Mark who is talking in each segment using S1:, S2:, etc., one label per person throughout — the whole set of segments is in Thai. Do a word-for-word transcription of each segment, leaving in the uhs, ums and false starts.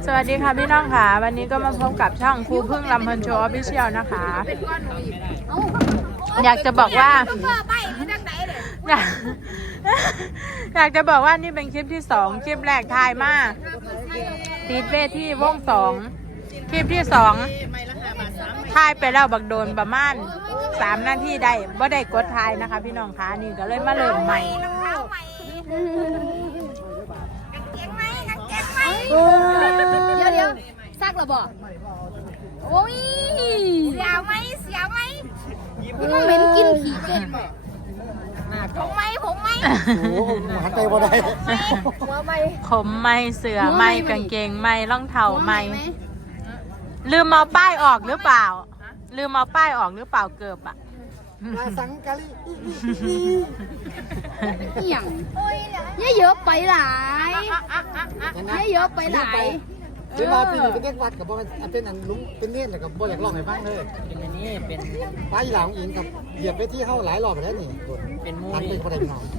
S1: สวัสดีค่ะพี่น้องค่ะวันนี้ก็มาพบกับช่องครูพึ่งลำเพลินโชว์ออฟฟิเชียลนะคะอยากจะบอกว่าอยากอยากจะบอกว่านี่เป็นคลิปที่สองคลิปแรกถ่ายมากติดเวทีวงสองคลิปที่สองถ่ายไปแล้วบักโดนประมาณสามนาทีได้บ่ได้กดถ่ายนะคะพี่น้องค่ะนี่ก็เลยมาเริ่มใหม่
S2: เดี๋ยวเดี๋ยวซักหรอบอกโอ้ยเสียวไหมเสียวไหมพี่ต้องเหม็นกินผีเจ็บผมไหมผมไหม
S3: โอ้หันไปบ่ได้
S2: หัวไหม
S1: ผมไม่เสือไม่กางเกงไม่รองเท้าไม่ลืมเอาป้ายออกหรือเปล่าลืมเอาป้ายออกหรือเปล่าเกือบอ่ะ
S3: มาสังกะลิ
S2: อย่างเยอะไปหลายเยอะไปหลาย
S3: เวลาปีนี้เป็นเด็กวัดกับบ่เป็นอันลุงเป็นเนียนแล้วกับบ่อยากร้องให้ฟังเลย
S4: เป็นอันนี้เป็น
S3: ป้าอีหลาของอิงกับเหยียบไปที่เข้าหลายรอบแล้วนี่
S4: เป็นมู
S3: อันเป็นคนใดพี่น้อง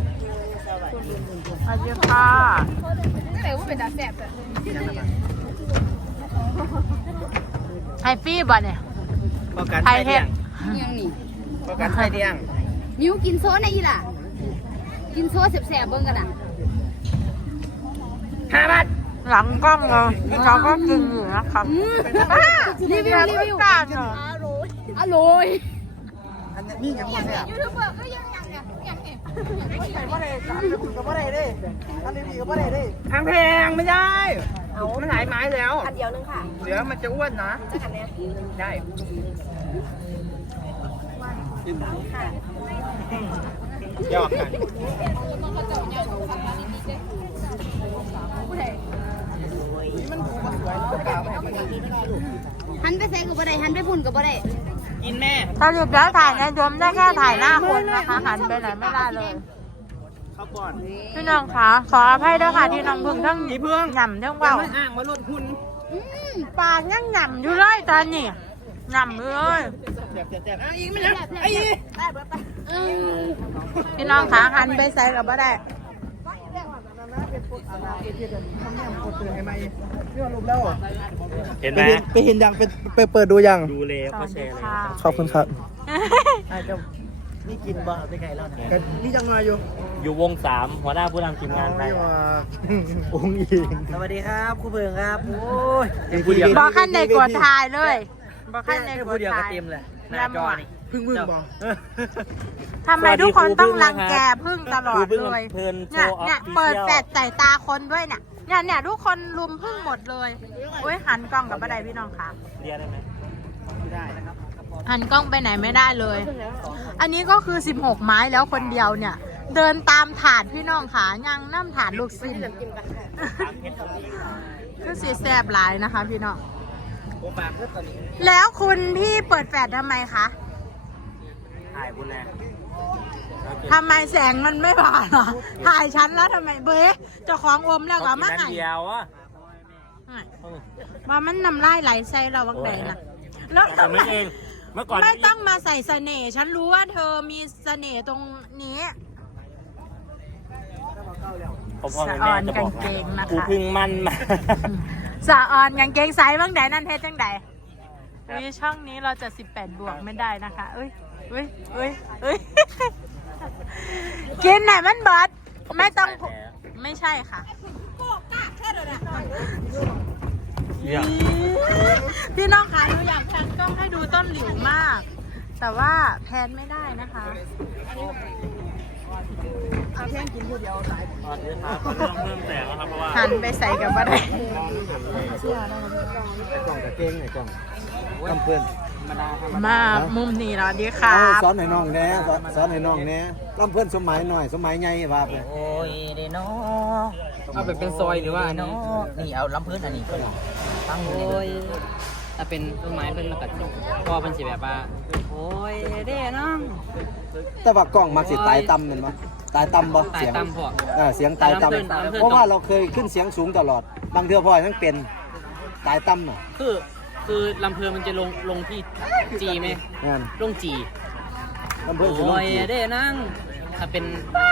S1: สวัสดีค่ะ
S2: แต่ว่าเป็นตาแสบเลย
S1: ไฮฟี่บ่เนี่ย
S4: ประกันไทยเดียง
S2: ยังนี่
S4: ประกันไทยเดียง
S2: มิวกินโซ่ในอีล่ะกินโซ่แสบๆเบิ่งกันอ่ะ
S4: ห้าบาท
S1: หลังกล้องเลยเราก็กินอยู่นะครับ
S2: รีวิวรีวิว
S1: กันเหรอ
S2: อร่อย
S3: อันนี้นี่ยังบ่แซ่บ
S2: ยูทูบเบอร์ก็ยังยังยังยังเอง
S3: ไม่ใช่บ่ได้ครับก็บ่ได้เด้อันนี้ก็บ่ได้เด้
S4: ทางแพงไม่ได้เอามันหลายไม้แล้ว
S2: อันเดียวนึงค่ะ
S4: เดี๋ยวมันจะอ้วนนะ
S2: จะกันเนี่ย
S4: ได้ยอดกัน
S2: หันไปใส่กับบ่ได้หันไปพุ่นกับบ่ได้
S4: กินแม่
S1: สรุปแล้วถ่ายในยมได้แค่ถ่ายหน้าคนนะคะหันไปไหนไม่ได้เลย
S4: เข้าก่อน
S1: พี่น้องคะขออภัยด้วยค่ะที่น้องพึ่งทั้งหย่ำทั้งเบา
S4: อ่างมาลดคุณ
S1: ปากยังหย่ำอยู่เลยตอนนี้หย่ำเลย
S4: อีกไม่ได้ไอ้
S1: พี่น้องคะหันไปใส่กับบ่ได้
S4: เห็นไหม
S3: ไปเห็นยังไปไปเปิดดูยัง
S4: ดูเลยเขาแชร์เลย
S3: ขอบคุณครับ
S4: นี่กินบ่เป็นไงแล้ว
S3: นะนี่ยังมาอยู่
S4: อยู่วงสามหัวหน้าผู้นำทีมงานไป
S3: องค์อิง
S4: สวัสดีครับครูเบิงครับโอ้ย
S1: บอกขั้นในกดถ่ายเลยบอกขั้นในกดถ่าย
S4: เต็มเลยหน้าจอนี่
S3: พึ่งพึ่งบอก
S1: ทำไมทุกคนต้องรังแกพึ่งตลอดเลยเนี่ยเนี่ยเปิดแฟลชใส่ตาคนด้วยเนี่ยเนี่ยเนี่ยทุกคนลุมพึ่งหมดเลยโอ้ยหันกล้องกับบันไดพี่น้องค่ะ
S4: เรียนได้ไหมได้นะครับ
S1: หันกล้องไปไหนไม่ได้เลยอันนี้ก็คือสิบหกไม้แล้วคนเดียวเนี่ยเดินตามถาดพี่น้องขายังน้ำถาดลูกซิ้นคือสีแสบหลายนะคะพี่น้องแล้วคุณพี่เปิดแฟลชทำไมคะ
S4: ถ่ายคุณแม่
S1: ทำไมแสงมันไม่ผ่านหรอถ่ายชั้นแล้วทำไมเบ๊เจ้าของอมแล้วก็มาให้
S4: เดียวอ่ะ
S1: มามันนำไล่ไหลใส่เราวักแดงนะแล้วทำไมเองเมื่อก่อนไม่ต้องมาใส่เสน่ห์ฉันรู้ว่าเธอมีเสน่ห์ตรงนี้สะออนกางเกงนะคะ
S4: กูพึ่งมันมา
S1: สะออนกางเกงใส่บ้างแดนั่นเทจังใดวิช่องนี้เราจะสิบแปดบวกไม่ได้นะคะเอ้ยเอ้ยเอ้ยเอ้ยกินไหนมันเบิดไม่ต้องไม่ใช่ค่ะพี่น้องคะหนูอยากแพนกล้องให้ดูต้นหลิวมากแต่ว่าแพนไม่ได้นะคะ
S3: เอาแพนกินผู้เดียวสาย
S4: ตอนนี้ครับต้องเพิ่มแสงแล้วครับเพราะว่า
S1: หันไปใส่กับบันได
S3: กล่องกับเก้งไหนกล่องกำเพื่อน
S1: มามุมนี้แล้วดีค่ะ
S3: สอนหน่อยน้องแน่สอนหน่อยน้องแน่ลำเพื่อนสมัยหน่อยสมัยไงว่าไป
S4: โอ้ยเดโน่
S5: เอาแบบเป็นซอยหรือว่าอันนี้
S4: นี่เอาลำพื้นอันนี้ก็ตั้ง
S5: เลยถ้าเป็นต้นไม้เป็นมะกัดก็เป็นสีแบบว่าโอ้ยเด้น้อง
S3: แต่ว่ากล้องมักสิตายต่ำเหมือนมั้ยตายต่ำบ่
S5: เสียงต่ำพอ
S3: เสียงตายต่ำเพราะว่าเราเคยขึ้นเสียงสูงตลอดบางเทื่อพ่อทั้งเป็นตายต่ำอ่ะ
S5: คือคือลำเพลินมันจะลงลงที่จีไหมลงจี
S3: ลำเพลินจะลงจี
S5: โอ้ยเด้นั่งถ้าเป็น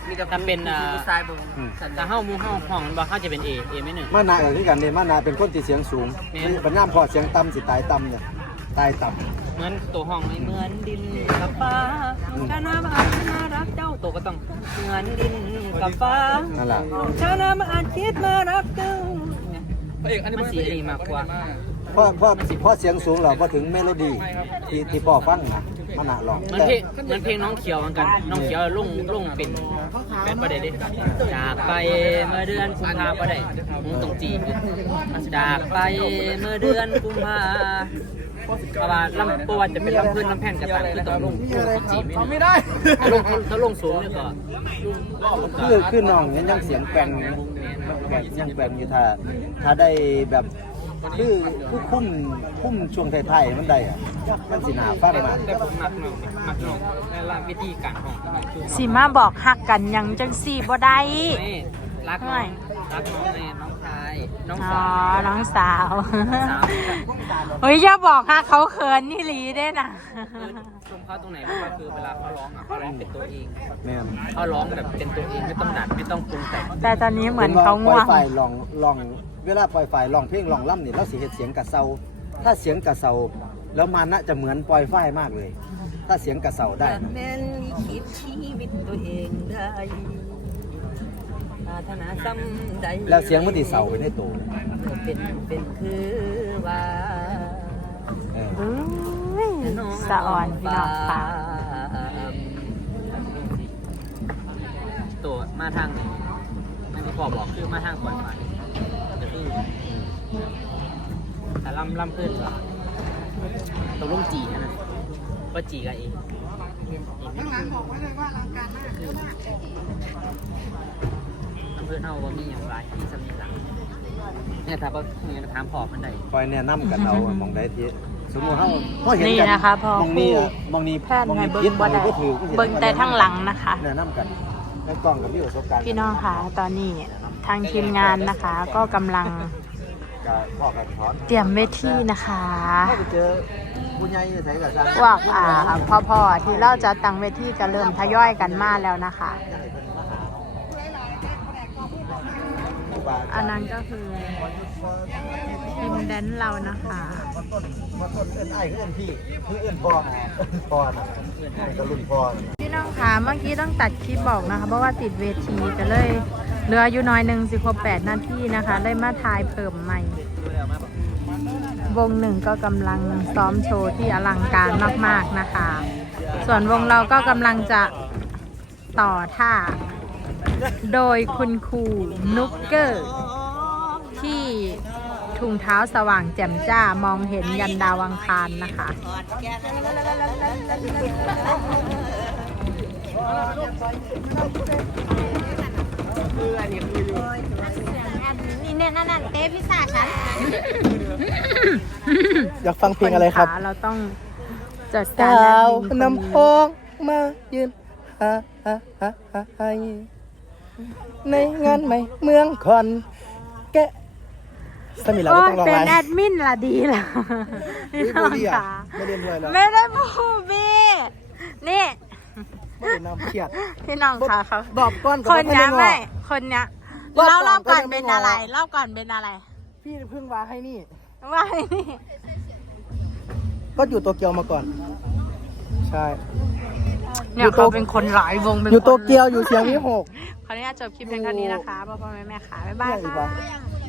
S5: มีแต่เป็นอ่า
S4: ทรายบึง
S3: อืม
S5: แต่เฮาหมู่เฮาห้องมันบ่เฮาจะเป็น A A ไม่หนึ่ง
S3: มานาเออคือกันเนี่ยมานาเป็นคนที่เสียงสูง
S5: แม่น
S3: ปัญญามพอเสียงต่ำสิตายต่ำเนี่ยตายต่ำ
S5: เหมือนตัวห้องนี่เหมือนดินกับฟ้าชานามาน่ารักเจ้าตัวก็ต้องเหมือนดินกับฟ้า
S3: นั่นแหละ
S5: ชานามาอ่านคิดมารักเจ้ามันสีดีมากกว่า
S3: เพราะเพราะเพราะเสียงสูงเราพอถึงเมโลดี้ที่ที่พ่อฟังนะมานาลอง
S5: มันเพลงมันเพลงน้องเขียวเหมือนกันน้องเขียวลุ่งลุ่งเป็นเป็นประเด็นดิจากไปเมื่อเดือนกุมภาพันธ์ประเด็นมึงตรงจีนจากไปเมื่อเดือนกุมภาเพราะว่าลำตัวจะเป็นลำพื้นลำแผ่นกระตังคือต้องลงตรงจีนไม่ได้ถ้าลงถ้าลงสูงเนี่ยก็
S3: คือคือน้องเนี่ยยังเสียงแปลงแปลงยังแปลงอยู่ถ้าถ้าได้แบบคือผู้คุ้มคุ้มช่วงไทยๆมันได้อะมันสิหนาฟังมาก
S5: แต่ผมมักน้องมักน้องในละวิธีการของคือ
S1: สิมาบอกฮักกันหยังจังสี่บ่ได้
S5: นี่รักน้องรักน้องในน้องชายน้อง
S1: อ๋อ
S5: สาว
S1: น้องสาว
S5: สาว
S1: เฮ้ยอย่าบอกฮักเขาเขินนี่หลีได้นะ
S5: ชมเขาตรงไหนก็คือเวลาเขาร้องอ่ะเขาร้องเป็นตัวเอง
S3: แม่น
S5: เขาร้องแบบเป็นตัวเองไม่ต้องดัดไม่ต้องปรุงแต่ง
S1: แต่ตอนนี้เหมือนเขาง่วง
S3: ปล่อยไฟลองลองเวลาปล่อยไฟลองเพลงลองล่ำนี่เราสิเฮ็ดเสียงกระเซาถ้าเสียงกระเซาแล้วมันน่าจะเหมือนปล่อยไฟมากเลย ถ้าเสียงกระเซาได้
S5: แม่นคิดชีวิตตัวเองได้ปรารถนาซ้ำใด
S3: แล้วเสียงมันติเซาไปในตัว
S5: เป็นเป็นคือว่า
S3: เออ
S1: อุ้ยสะอ่อนพี่น้องค่ะ
S5: ตัวมาทางไหนนั่นที่พ่อบอกคือมาทางก่อนมาก็คือแต่ลำลำขึ้นก่อนตัวลุงจีนะนะว่าจีกับเองข้างหลังบอกไว้เลยว่าลังการมากลำเพื่อนเฮาว่ามีอย่างไรที่สมีหลังเนี่ยถ้าว่าเนี่ยถามพ่อมันได้
S3: ปล่อยแนะนำกันเอาอะมองได้ที่สมมุติเฮาเฮาเห็น
S1: นี่
S3: กัน
S1: นะคะพอ
S3: มองนี้อะมองนี้
S1: แพทย์
S3: มอง
S1: ไง
S3: นี้
S1: เบิ้
S3: ผิด
S1: ง
S3: ม
S1: บ่
S3: อง
S1: ได้
S3: นี้บ่ถูก
S1: เบิ้งแต่ทั้งหลังนะคะ
S3: แนะนำกันแล้วกล้องกับพี่ประสบการณ์
S1: พี่น้องค่ะ ตอนนี้ทางทีมงานนะคะ ก็กำลัง
S3: ก็พ่อกันถอน
S1: เตรียมเวทีนะคะ
S3: ถ้าไปเจอผู้ใหญ่ไสก็สร้าง
S1: พวกอ่าพ่อๆที่เราจะตั้งเวทีก็เริ่มทยอยกันมาแล้วนะคะ อันนั้นก็คือทีมแดนซ์เรานะคะ
S3: มาต้นเอื้อนไอ้เอื้อนพี่คือเอื้อนพ่อเอื้อนพ่อนะเอื้อนก็รุ่นพ่อนะ
S1: พี่น้องคะเมื่อกี้ต้องตัดคลิปบอกนะคะเพราะว่าติดเวทีจะเลยเหลืออยู่น้อยหนึ่งสิบครบแปดนาทีนะคะเลยมาทายเพิ่มใหม่ วงหนึ่งก็กำลังซ้อมโชว์ที่อลังการมากๆนะคะ ส่วนวงเราก็กำลังจะต่อท่า โดยคุณครูนุกเกอร์ ที่ถุงเท้าสว่างแจ่มจ้ามองเห็นยันดาวอังคารนะคะ
S2: นี่เนี่ยนั่นนั่นเต้พิซซ่าฉัน
S3: อยากฟังเพลงอะไรครับ
S1: นขาเราต้องจัดการ
S3: สาว
S1: แอดมิ
S3: น้ำพองมายืนฮะฮะฮะฮะฮะในงานใหม่เมืองคอนแกะสมิลา
S1: โอ้
S3: ก็
S1: ย
S3: ต้องลอง
S1: เป็น
S3: ไล
S1: แอ
S3: ฟ์
S1: ดมินละดีละพี่น้องค่ะ
S3: ไม่เรียนด้วยแล้ว
S1: ไม่ได้พูดพี่นี่
S3: ไม่ได้นำเครียด
S1: พี่น้องค่ะเขา
S3: ดอบก้อน
S1: คน
S3: ไม่
S1: เนี้ย
S3: งอ
S1: ไม่คนเนี้ย
S3: รอบ
S1: เล่าเล่า
S3: ก่
S1: ก่
S3: อ
S1: อน น
S3: ก็ยังไม่
S1: เป็นอะไร
S3: งอ
S1: เล่าก่อนเป็นอะไร
S3: พี่เพิ่งว่าให้นี่
S1: ว่านี่
S3: ก็อยู่โตเกียวมาก่อน ใช่
S1: เนี่ยเขาเป็นคนหลายวงเป็น
S3: อยู่โต
S1: คน
S3: เกียวอยู่เสียงวิหก
S1: ขออนุญาตจบคลิปเพียงเท่านี้นะคะพ่อพ่อแม่แม่ค่ะบ๊ายบาย
S3: เรื่องอีก
S1: ค่ะ
S3: วะ